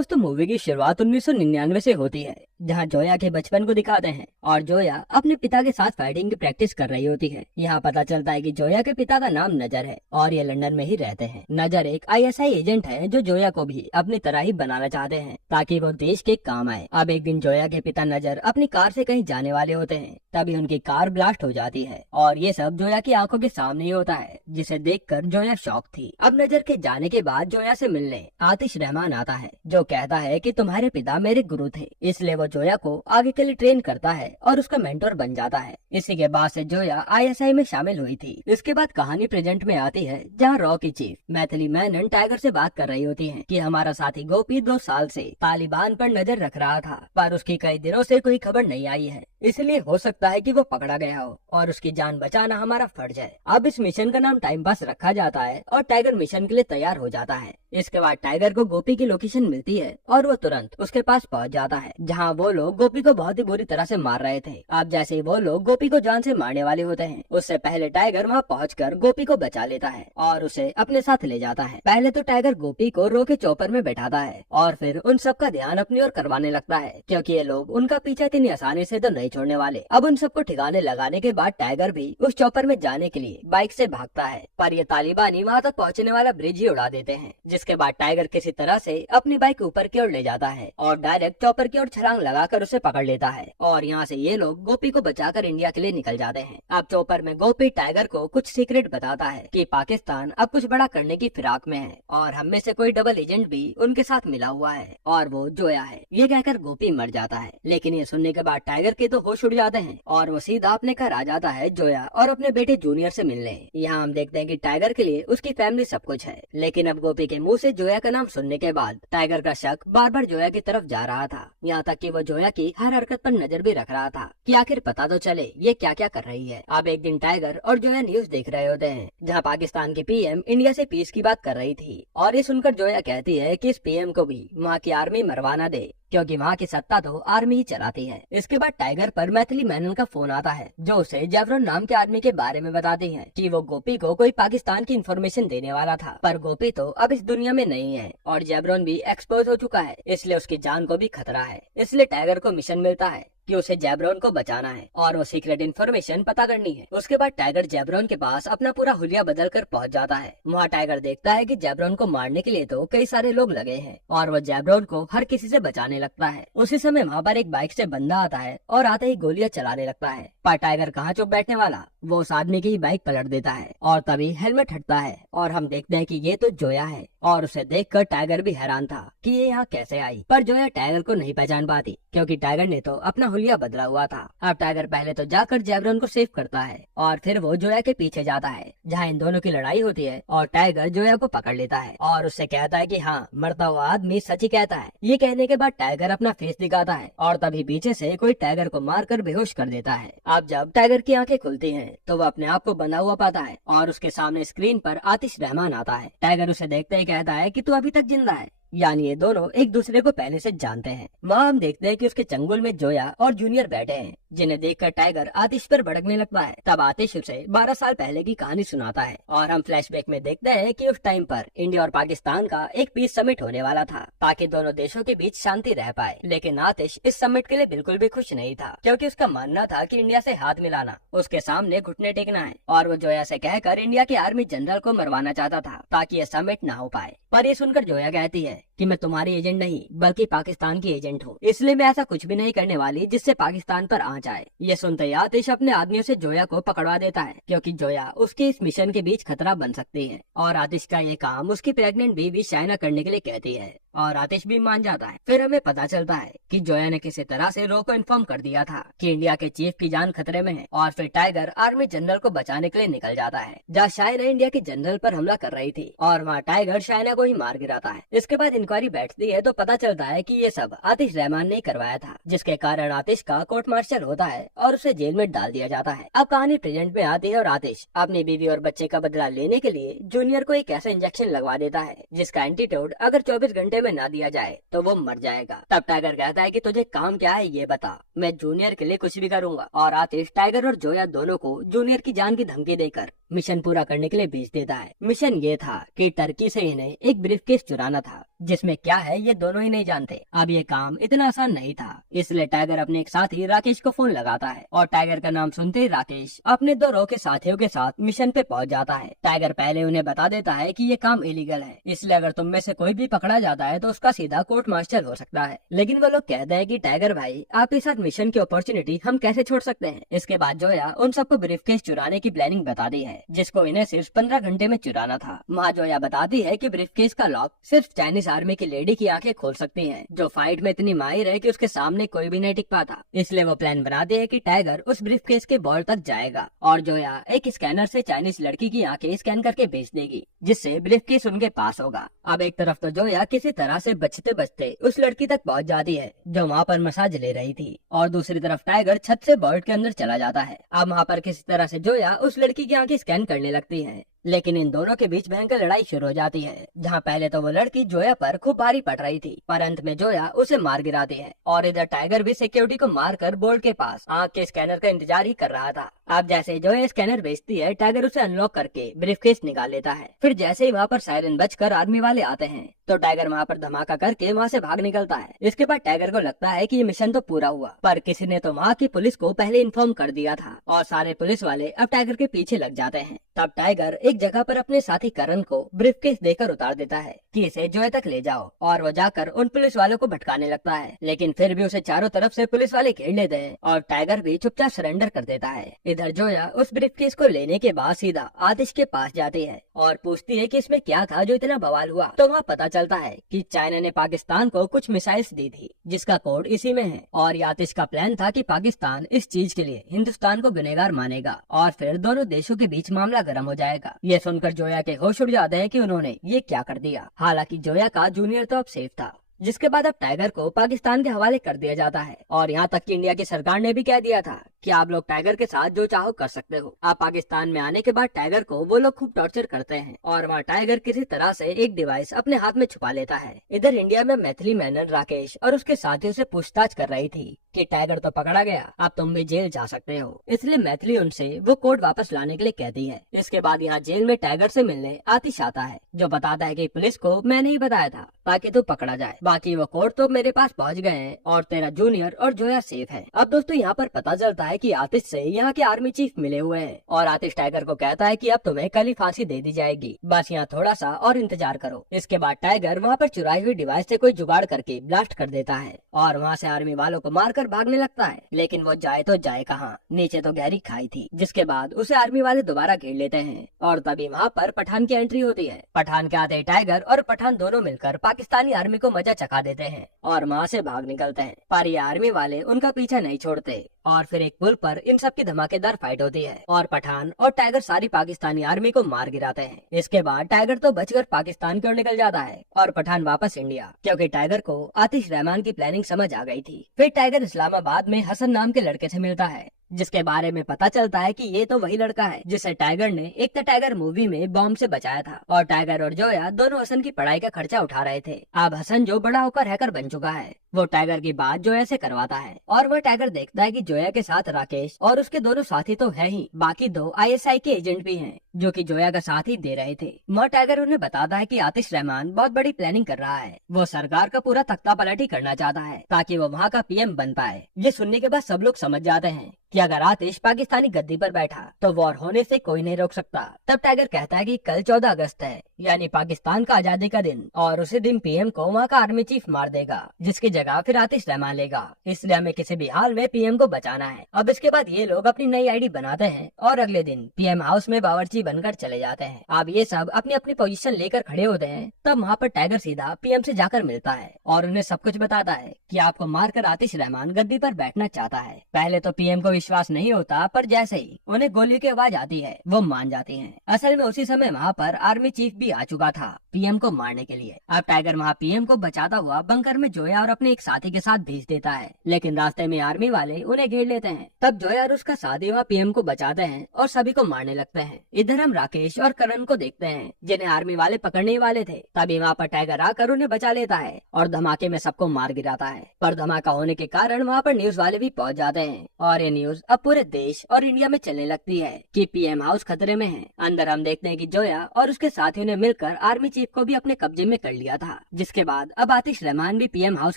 दोस्तों मूवी की शुरुआत 1999 से होती है, जहां जोया के बचपन को दिखाते हैं और जोया अपने पिता के साथ फाइटिंग की प्रैक्टिस कर रही होती है। यहाँ पता चलता है कि जोया के पिता का नाम नजर है और ये लंदन में ही रहते हैं। नजर एक आईएसआई एजेंट है जो जोया को भी अपनी तरह ही बनाना चाहते हैं ताकि वो देश के काम आए। अब एक दिन जोया के पिता नजर अपनी कार से कहीं जाने वाले होते हैं, तभी उनकी कार ब्लास्ट हो जाती है और ये सब जोया की आंखों के सामने ही होता है, जिसे देखकर जोया शॉक थी। अब नजर के जाने के बाद जोया से मिलने आतिश रहमान आता है, जो कहता है कि तुम्हारे पिता मेरे गुरु थे, इसलिए वो जोया को आगे के लिए ट्रेन करता है और उसका मेंटोर बन जाता है। इसी के बाद से जोया आईएसआई में शामिल हुई थी। इसके बाद कहानी प्रेजेंट में आती है, जहाँ रॉ की चीफ मैथिली मेनन टाइगर से बात कर रही होती है कि हमारा साथी गोपी 2 साल से तालिबान पर नजर रख रहा था, पर उसकी कई दिनों से कोई खबर नहीं आई है, इसलिए हो सकता है कि वो पकड़ा गया हो और उसकी जान बचाना हमारा फर्ज है। अब इस मिशन का नाम टाइम पास रखा जाता है और टाइगर मिशन के लिए तैयार हो जाता है। इसके बाद टाइगर को गोपी की लोकेशन मिलती है और वो तुरंत उसके पास पहुंच जाता है, जहां वो लोग गोपी को बहुत ही बुरी तरह से मार रहे थे। अब जैसे ही वो लोग गोपी को जान से मारने वाले होते हैं, उससे पहले टाइगर वहां पहुंचकर गोपी को बचा लेता है और उसे अपने साथ ले जाता है। पहले तो टाइगर गोपी को रो के चॉपर में बैठाता है और फिर उन सबका ध्यान अपनी ओर करवाने लगता है, क्योंकि ये लोग उनका पीछा इतनी आसानी से तो नहीं छोड़ने वाले। अब उन सबको ठिकाने लगाने के बाद टाइगर भी उस चॉपर में जाने के लिए बाइक से भागता है, पर ये तालिबानी वहाँ तक पहुँचने वाला ब्रिज ही उड़ा देते हैं। जिसके बाद टाइगर किसी तरह से अपनी बाइक ऊपर की ओर ले जाता है और डायरेक्ट चॉपर की ओर छलांग लगाकर उसे पकड़ लेता है और यहाँ से ये लोग गोपी को बचाकर इंडिया के लिए निकल जाते हैं। अब चॉपर में गोपी टाइगर को कुछ सीक्रेट बताता है कि पाकिस्तान अब कुछ बड़ा करने की फिराक में है और हम में से कोई डबल एजेंट भी उनके साथ मिला हुआ है और वो जोया है। ये कहकर गोपी मर जाता है, लेकिन ये सुनने के बाद टाइगर के तो होश उड़ जाते हैं और वो सीधा अपने घर आ जाता है जोया और अपने बेटे जूनियर से मिलने। यहाँ हम देखते हैं कि टाइगर के लिए उसकी फैमिली सब कुछ है, लेकिन अब गोपी के मुंह से जोया का नाम सुनने के बाद टाइगर का शक बार बार जोया की तरफ जा रहा था। यहाँ तक कि वो जोया की हर हरकत पर नजर भी रख रहा था कि आखिर पता तो चले ये क्या क्या कर रही है। अब एक दिन टाइगर और जोया न्यूज देख रहे होते हैं, जहाँ पाकिस्तान की पीएम इंडिया से पीस की बात कर रही थी और ये सुनकर जोया कहती है कि इस पीएम को भी वहाँ की आर्मी मरवाना दे, क्योंकि वहाँ की सत्ता तो आर्मी ही चलाती है। इसके बाद टाइगर पर मैथिली मेनन का फोन आता है, जो उसे जेवरॉन नाम के आदमी के बारे में बताती है कि वो गोपी को कोई पाकिस्तान की इंफॉर्मेशन देने वाला था, पर गोपी तो अब इस दुनिया में नहीं है और जेवरॉन भी एक्सपोज हो चुका है, इसलिए उसकी जान को भी खतरा है। इसलिए टाइगर को मिशन मिलता है कि उसे जेबरॉन को बचाना है और वो सीक्रेट इन्फॉर्मेशन पता करनी है। उसके बाद टाइगर जेबरॉन के पास अपना पूरा हुलिया बदल कर पहुंच जाता है। वहाँ टाइगर देखता है कि जेबरॉन को मारने के लिए तो कई सारे लोग लगे हैं और वो जेबरॉन को हर किसी से बचाने लगता है। उसी समय वहाँ पर एक बाइक से बंदा आता है और आते ही गोलियां चलाने लगता है, पर टाइगर कहाँ चुप बैठने वाला, वो उस आदमी की ही बाइक पलट देता है और तभी हेलमेट हटता है और हम देखते हैं कि ये तो जोया है और उसे देखकर टाइगर भी हैरान था कि ये यहाँ कैसे आई, पर जोया टाइगर को नहीं पहचान पाती क्योंकि टाइगर ने तो अपना हुलिया बदला हुआ था। अब टाइगर पहले तो जाकर जेबरॉन को सेव करता है और फिर वो जोया के पीछे जाता है, जहाँ इन दोनों की लड़ाई होती है और टाइगर जोया को पकड़ लेता है और उससे कहता है कि हाँ, मरता हुआ आदमी सच ही कहता है। ये कहने के बाद टाइगर अपना फेस दिखाता है और तभी पीछे से कोई टाइगर को मारकर बेहोश कर देता है। अब जब टाइगर की आंखें खुलती हैं, तो वो अपने आप को बंधा हुआ पाता है और उसके सामने स्क्रीन पर आतिश रहमान आता है। टाइगर उसे देखते ही कहता है कि तू अभी तक जिंदा है, यानी ये दोनों एक दूसरे को पहले से जानते हैं। वहाँ हम देखते हैं कि उसके चंगुल में जोया और जूनियर बैठे हैं, जिन्हें देखकर टाइगर आतिश पर भड़कने लगता है। तब आतिश उसे 12 साल पहले की कहानी सुनाता है और हम फ्लैशबैक में देखते हैं कि उस टाइम पर इंडिया और पाकिस्तान का एक पीस समिट होने वाला था ताकि दोनों देशों के बीच शांति रह पाए, लेकिन आतिश इस समिट के लिए बिल्कुल भी खुश नहीं था, क्योंकि उसका मानना था कि इंडिया से हाथ मिलाना उसके सामने घुटने टेकना है और वो जोया से कहकर इंडिया के आर्मी जनरल को मरवाना चाहता था ताकि ये समिट न हो पाए। पर ये सुनकर जोया कहती है कि मैं तुम्हारी एजेंट नहीं बल्कि पाकिस्तान की एजेंट हूँ, इसलिए मैं ऐसा कुछ भी नहीं करने वाली जिससे पाकिस्तान पर आंच आए। ये सुनते ही आतिश अपने आदमियों से जोया को पकड़वा देता है, क्योंकि जोया उसके इस मिशन के बीच खतरा बन सकती है और आतिश का ये काम उसकी प्रेग्नेंट बीवी शाइना करने के लिए कहती है और आतिश भी मान जाता है। फिर हमें पता चलता है कि जोया ने किसी तरह से रो को इन्फॉर्म कर दिया था कि इंडिया के चीफ की जान खतरे में है और फिर टाइगर आर्मी जनरल को बचाने के लिए निकल जाता है, जहाँ शाइना इंडिया के जनरल पर हमला कर रही थी और वहाँ टाइगर शाइना को ही मार गिराता है। इसके बाद इंक्वायरी बैठती है तो पता चलता है कि ये सब आतिश रहमान ने करवाया था, जिसके कारण आतिश का कोर्ट मार्शल होता है और उसे जेल में डाल दिया जाता है। अब कहानी प्रेजेंट में आती है और आतिश अपनी बीवी और बच्चे का बदला लेने के लिए जूनियर को एक ऐसा इंजेक्शन लगवा देता है जिसका एंटीडोट अगर 24 घंटे में ना दिया जाए तो वो मर जाएगा। तब टाइगर कहता है कि तुझे काम क्या है ये बता, मैं जूनियर के लिए कुछ भी करूंगा और आतिश टाइगर और जोया दोनों को जूनियर की जान की धमकी देकर मिशन पूरा करने के लिए भेज देता है। मिशन ये था कि टर्की से इन्हें एक ब्रीफकेस चुराना था, जिसमें क्या है ये दोनों ही नहीं जानते। अब ये काम इतना आसान नहीं था, इसलिए टाइगर अपने एक साथी राकेश को फोन लगाता है और टाइगर का नाम सुनते ही राकेश अपने 2 रो के साथियों के साथ मिशन पे पहुंच जाता है। टाइगर पहले उन्हें बता देता है कि ये काम इलीगल है, इसलिए अगर तुम में से कोई भी पकड़ा जाता है तो उसका सीधा कोर्ट मार्शल हो सकता है। लेकिन वो लोग कहते हैं कि टाइगर भाई, आपके साथ मिशन की अपॉर्चुनिटी हम कैसे छोड़ सकते हैं। इसके बाद जोया उन सबको ब्रीफकेस चुराने की प्लानिंग बता दी है, जिसको इन्हें सिर्फ 15 घंटे में चुराना था। वहाँ जोया बताती है कि ब्रीफकेस का लॉक सिर्फ चाइनीज आर्मी की लेडी की आंखें खोल सकती है, जो फाइट में इतनी माहिर है कि उसके सामने कोई भी नहीं टिक पाता। इसलिए वो प्लान बनाती है कि टाइगर उस ब्रीफकेस के बॉल तक जाएगा और जोया एक स्कैनर से चाइनीज लड़की की आंखें स्कैन करके भेज देगी, जिससे ब्रीफकेस उनके पास होगा। अब एक तरफ तो जोया किसी तरह से बचते बचते उस लड़की तक पहुंच जाती है जो वहाँ पर मसाज ले रही थी, और दूसरी तरफ टाइगर छत से बर्ड के अंदर चला जाता है। अब वहाँ पर किसी तरह से जोया उस लड़की की आंखें स्कैन करने लगती है, लेकिन इन दोनों के बीच भयंकर लड़ाई शुरू हो जाती है, जहाँ पहले तो वो लड़की जोया पर खूब भारी पड़ रही थी, पर अंत में जोया उसे मार गिराती है। और इधर टाइगर भी सिक्योरिटी को मारकर बोर्ड के पास आंख के स्कैनर का इंतजार ही कर रहा था। अब जैसे जोया स्कैनर बेचती है, टाइगर उसे अनलॉक करके ब्रीफकेस निकाल लेता है। फिर जैसे ही वहाँ पर सायरन बजकर आर्मी वाले आते हैं तो टाइगर वहाँ पर धमाका करके वहाँ से भाग निकलता है। इसके बाद टाइगर को लगता है कि ये मिशन तो पूरा हुआ, पर किसी ने तो वहाँ की पुलिस को पहले इन्फॉर्म कर दिया था और सारे पुलिस वाले अब टाइगर के पीछे लग जाते हैं। तब टाइगर एक जगह पर अपने साथी करण को ब्रीफकेस देकर उतार देता है कि इसे जोया तक ले जाओ, और वो जाकर उन पुलिस वालों को भटकाने लगता है। लेकिन फिर भी उसे चारों तरफ से पुलिस वाले घेर लेते हैं और टाइगर भी चुपचाप सरेंडर कर देता है। इधर जोया उस ब्रीफकेस को लेने के बाद सीधा आतिश के पास जाती है और पूछती है कि इसमें क्या था जो इतना बवाल हुआ। तो वहाँ पता चलता है कि चाइना ने पाकिस्तान को कुछ मिसाइल्स दी थी, जिसका कोड इसी में है, और आतिश का प्लान था कि पाकिस्तान इस चीज के लिए हिंदुस्तान को गुनहगार मानेगा और फिर दोनों देशों के बीच मामला गर्म हो जाएगा। ये सुनकर जोया के होश उड़ जाते हैं कि उन्होंने ये क्या कर दिया। हालांकि जोया का जूनियर तो अब सेफ था। जिसके बाद अब टाइगर को पाकिस्तान के हवाले कर दिया जाता है, और यहाँ तक कि इंडिया की सरकार ने भी कह दिया था कि आप लोग टाइगर के साथ जो चाहो कर सकते हो। अब पाकिस्तान में आने के बाद टाइगर को वो लोग खूब टॉर्चर करते हैं और वहाँ टाइगर किसी तरह से एक डिवाइस अपने हाथ में छुपा लेता है। इधर इंडिया में मैथिली मेनन राकेश और उसके साथियों से पूछताछ कर रही थी कि टाइगर तो पकड़ा गया, अब तुम भी जेल जा सकते हो। इसलिए मैथिली उनसे वो कोड वापस लाने के लिए कहती है। इसके बाद यहाँ जेल में टाइगर से मिलने आतिश आता है, जो बताता है कि पुलिस को मैंने ही बताया था ताकि तू पकड़ा जाए, बाकी वो कोड तो मेरे पास पहुँच गए हैं और तेरा जूनियर और जोया सेफ है। अब दोस्तों यहाँ पर पता चलता है कि आतिश से यहाँ के आर्मी चीफ मिले हुए हैं और आतिश टाइगर को कहता है कि अब तुम्हें कल ही फांसी दे दी जाएगी, बस यहाँ थोड़ा सा और इंतजार करो। इसके बाद टाइगर वहाँ पर चुराई हुई डिवाइस से कोई जुगाड़ करके ब्लास्ट कर देता है और वहाँ से आर्मी वालों को मारकर भागने लगता है। लेकिन वो जाए तो जाए कहाँ, नीचे तो गहरी खाई थी। जिसके बाद उसे आर्मी वाले दोबारा घेर लेते हैं और तभी वहाँ पर पठान की एंट्री होती है। पठान के आते टाइगर और पठान दोनों मिलकर पाकिस्तानी आर्मी को मजा चखा देते हैं और वहाँ से भाग निकलते हैं, पर ये आर्मी वाले उनका पीछा नहीं छोड़ते और फिर एक पुल पर इन सब की धमाकेदार फाइट होती है और पठान और टाइगर सारी पाकिस्तानी आर्मी को मार गिराते हैं। इसके बाद टाइगर तो बचकर पाकिस्तान की ओर निकल जाता है और पठान वापस इंडिया, क्योंकि टाइगर को आतिश रहमान की प्लानिंग समझ आ गई थी। फिर टाइगर इस्लामाबाद में हसन नाम के लड़के से मिलता है, जिसके बारे में पता चलता है कि ये तो वही लड़का है जिसे टाइगर ने एक द टाइगर मूवी में बॉम्ब से बचाया था, और टाइगर और जोया दोनों हसन की पढ़ाई का खर्चा उठा रहे थे। अब हसन जो बड़ा होकर हैकर बन चुका है, वो टाइगर की बात जोया से करवाता है और वह टाइगर देखता है कि जोया के साथ राकेश और उसके दोनों साथी तो है ही, बाकी 2 ISI के एजेंट भी हैं जो कि जोया का साथ ही दे रहे थे। वह टाइगर उन्हें बताता है कि आतिश रहमान बहुत बड़ी प्लानिंग कर रहा है, वो सरकार का पूरा तख्ता पलट ही करना चाहता है ताकि वो वहाँ का PM बन पाए। ये सुनने के बाद सब लोग समझ जाते हैं कि अगर आतिश पाकिस्तानी गद्दी पर बैठा तो वॉर होने से कोई नहीं रोक सकता। तब टाइगर कहता है कि कल 14 अगस्त है, यानी पाकिस्तान का आजादी का दिन, और उसी दिन PM को वहाँ का आर्मी चीफ मार देगा, जिसकी जगह फिर आतिश रहमान लेगा। इसलिए हमें किसी भी हाल में PM को बचाना है। अब इसके बाद ये लोग अपनी नई ID बनाते हैं और अगले दिन PM हाउस में बावर्ची बनकर चले जाते हैं। अब ये सब अपनी अपनी पोजीशन लेकर खड़े होते हैं। तब वहाँ पर टाइगर सीधा PM से जाकर मिलता है और उन्हें सब कुछ बताता है कि आपको मारकर आतिश रहमान गद्दी पर बैठना चाहता है। पहले तो PM को विश्वास नहीं होता, पर जैसे ही उन्हें गोली की आवाज आती है वो मान जाती हैं। असल में उसी समय वहाँ पर आर्मी चीफ भी आ चुका था पीएम को मारने के लिए। अब टाइगर वहाँ पीएम को बचाता हुआ बंकर में जोया और अपने एक साथी के साथ भेज देता है, लेकिन रास्ते में आर्मी वाले उन्हें घेर लेते हैं। तब जोया और उसका साथी वहाँ पीएम को बचाते हैं और सभी को मारने लगते हैं। इधर हम राकेश और करण को देखते हैं जिन्हें आर्मी वाले पकड़ने वाले थे। तभी वहाँ पर टाइगर आकर उन्हें बचा लेता है और धमाके में सबको मार गिराता है। पर धमाका होने के कारण वहाँ पर न्यूज वाले भी पहुँच जाते हैं और ये न्यूज अब पूरे देश और इंडिया में चलने लगती है कि पीएम हाउस खतरे में है। अंदर हम देखते हैं कि जोया और उसके साथियों ने मिलकर आर्मी चीफ को भी अपने कब्जे में कर लिया था। जिसके बाद अब आतिश रहमान भी पीएम हाउस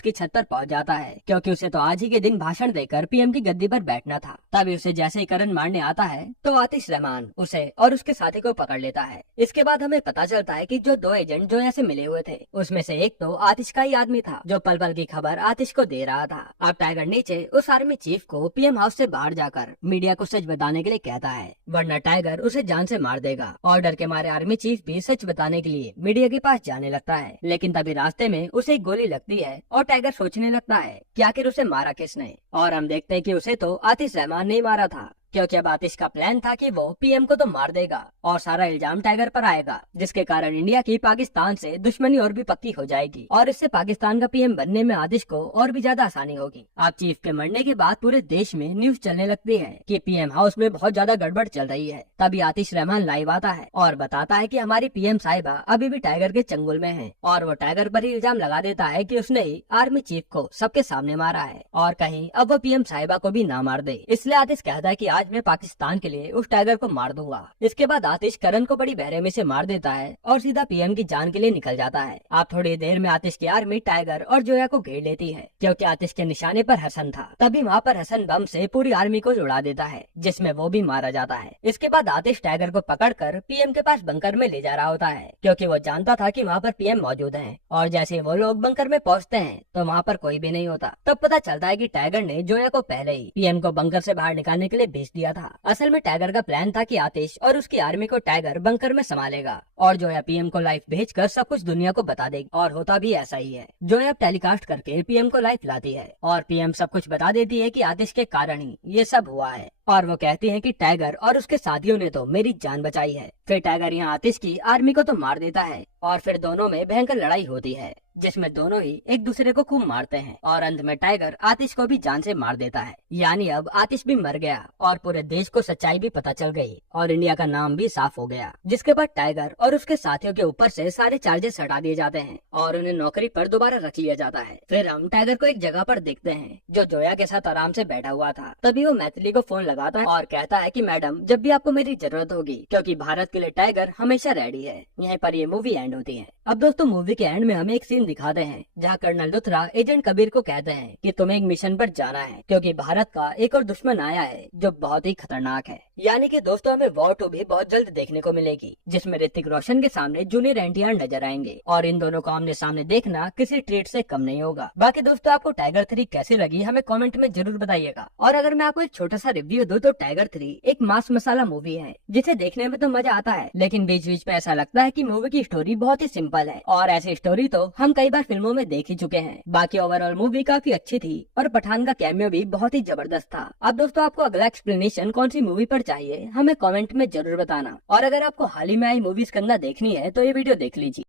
की छत पर पहुंच जाता है, क्योंकि उसे तो आज ही के दिन भाषण देकर पीएम की गद्दी पर बैठना था। तभी उसे जैसे ही करण मारने आता है तो आतिश रहमान उसे और उसके साथी को पकड़ लेता है। इसके बाद हमें पता चलता है कि जो दो एजेंट जोया से मिले हुए थे उसमें से एक तो आतिश का ही आदमी था जो पल पल की खबर आतिश को दे रहा था। अब टाइगर नीचे उस आर्मी चीफ को पीएम हाउस से बाहर जाकर मीडिया को सच बताने के लिए कहता है, वरना टाइगर उसे जान से मार देगा। और डर के मारे आर्मी चीफ भी सच बताने के लिए मीडिया के पास जाने लगता है, लेकिन तभी रास्ते में उसे एक गोली लगती है और टाइगर सोचने लगता है कि आखिर उसे मारा किसने। और हम देखते हैं कि उसे तो आतिश रहमान ने ही मारा था, क्योंकि अब आतिश का प्लान था कि वो पीएम को तो मार देगा और सारा इल्जाम टाइगर पर आएगा, जिसके कारण इंडिया की पाकिस्तान से दुश्मनी और भी पक्की हो जाएगी और इससे पाकिस्तान का पीएम बनने में आतिश को और भी ज्यादा आसानी होगी। अब चीफ के मरने के बाद पूरे देश में न्यूज चलने लगती है कि पीएम हाउस में बहुत ज्यादा गड़बड़ चल रही है। तभी आतिश रहमान लाइव आता है और बताता है कि हमारी पीएम साहिबा अभी भी टाइगर के चंगुल में है और वो टाइगर पर ही इल्जाम लगा देता है कि उसने ही आर्मी चीफ को सबके सामने मारा है और कहीं अब वो पीएम साहिबा को भी ना मार दे। इसलिए आतिश कहता है कि आज मैं पाकिस्तान के लिए उस टाइगर को मार दूंगा। इसके बाद आतिश करण को बड़ी बेरहमी से मार देता है और सीधा पीएम की जान के लिए निकल जाता है। आप थोड़ी देर में आतिश की आर्मी टाइगर और जोया को घेर लेती है, क्योंकि आतिश के निशाने पर हसन था। तभी वहाँ पर हसन बम से पूरी आर्मी को उड़ा देता है, जिसमें वो भी मारा जाता है। इसके बाद आतिश टाइगर को पकड़कर पीएम के पास बंकर में ले जा रहा होता है, क्योंकि वो जानता था कि वहाँ पर पीएम मौजूद है। और जैसे वो लोग बंकर में पहुँचते हैं तो वहाँ पर कोई भी नहीं होता। तब पता चलता है कि टाइगर ने जोया को पहले ही पीएम को बंकर से बाहर निकालने के लिए भेज दिया था। असल में टाइगर का प्लान था कि आतिश और उसकी आर्मी को टाइगर बंकर में संभालेगा और जोया पीएम को लाइव भेजकर सब कुछ दुनिया को बता देगी। और होता भी ऐसा ही है। जोया टेलीकास्ट करके पीएम को लाइव लाती है और पीएम सब कुछ बता देती है कि आतिश के कारण ही ये सब हुआ है। और वो कहती है कि टाइगर और उसके साथियों ने तो मेरी जान बचाई है। फिर टाइगर यहाँ आतिश की आर्मी को तो मार देता है और फिर दोनों में भयंकर लड़ाई होती है, जिसमें दोनों ही एक दूसरे को खूब मारते हैं और अंत में टाइगर आतिश को भी जान से मार देता है। यानी अब आतिश भी मर गया और पूरे देश को सच्चाई भी पता चल गई और इंडिया का नाम भी साफ हो गया। जिसके बाद टाइगर और उसके साथियों के ऊपर से सारे चार्जेस हटा दिए जाते हैं और उन्हें नौकरी पर दोबारा रख लिया जाता है। फिर हम टाइगर को एक जगह पर देखते हैं जो जोया के साथ आराम से बैठा हुआ था। तभी वो मैथिली को फोन लगाता है और कहता है कि मैडम जब भी आपको मेरी जरूरत होगी, क्योंकि भारत के लिए टाइगर हमेशा रेडी है। यहीं पर ये मूवी एंड होती है। अब दोस्तों मूवी के एंड में हमें एक सीन दिखाते हैं जहाँ कर्नल लुथरा एजेंट कबीर को कहते हैं कि तुम्हें एक मिशन पर जाना है, क्योंकि भारत का एक और दुश्मन आया है जो बहुत ही खतरनाक है। यानी कि दोस्तों हमें वॉर 2 भी बहुत जल्द देखने को मिलेगी, जिसमें ऋतिक रोशन के सामने जूनियर एनटीआर नजर आएंगे और इन दोनों को आमने सामने देखना किसी ट्रीट से कम नहीं होगा। बाकी दोस्तों आपको टाइगर 3 कैसी लगी हमें कमेंट में जरूर बताइएगा। और अगर मैं आपको एक छोटा सा रिव्यू दूं तो टाइगर 3 एक मास मसाला मूवी है जिसे देखने में तो मजा आता है, लेकिन बीच बीच में ऐसा लगता है कि मूवी की स्टोरी बहुत ही सिंपल है और ऐसी स्टोरी तो हम कई बार फिल्मों में देख ही चुके हैं। बाकी ओवरऑल मूवी काफी अच्छी थी और पठान का कैमियो भी बहुत ही जबरदस्त था। अब दोस्तों आपको अगला एक्सप्लेनेशन कौन सी मूवी पर चाहिए हमें कमेंट में जरूर बताना और अगर आपको हाल ही में आई मूवीज के अंदर देखनी है तो ये वीडियो देख लीजिए।